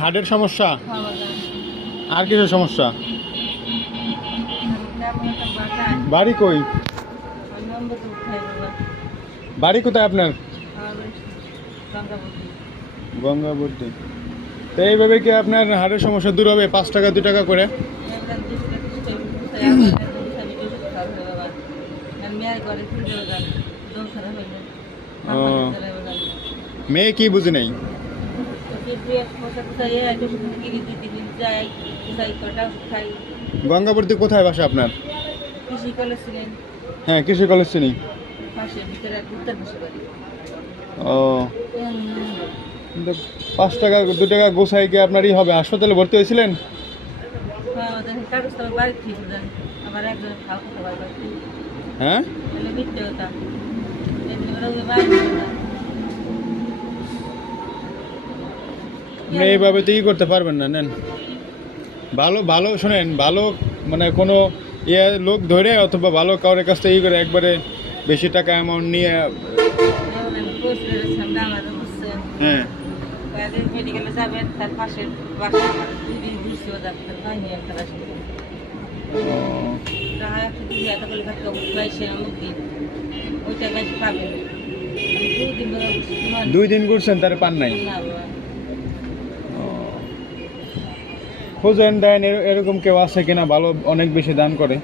হার্টের সমস্যা, আর কিসের সমস্যা? বাড়ি কই? বাড়ি কোথায় আপনার? গঙ্গাবতী। তো এইভাবে কি আপনার হার্টের সমস্যা দূর হবে? 5 টাকা 2 টাকা করে? মেয়ে কি বুঝি নাই? গঙ্গাবতী কোথায় বাসা আপনার? হ্যাঁ, কৃষি কলেজ চিনি। ও, 5 টাকা 2 টাকা গোছাই কি আপনারই হবে? হাসপাতালে ভর্তি হয়েছিলেন? হ্যাঁ, এইভাবে তো ই করতে পারবেন না। নেন, ভালো ভালো শোনেন, ভালো মানে কোনো লোক ধরে অথবা ভালো কারোর কাছ থেকে ই করে একবারে বেশি টাকা অ্যামাউন্ট নিয়ে। হ্যাঁ, মেডিকেলে যাবেন, তার পাশে দুই দিন ঘুরছেন তার পান নাই? খোঁজেন, দেন এরকম কেউ আছে কিনা ভালো, অনেক বেশি দান করে।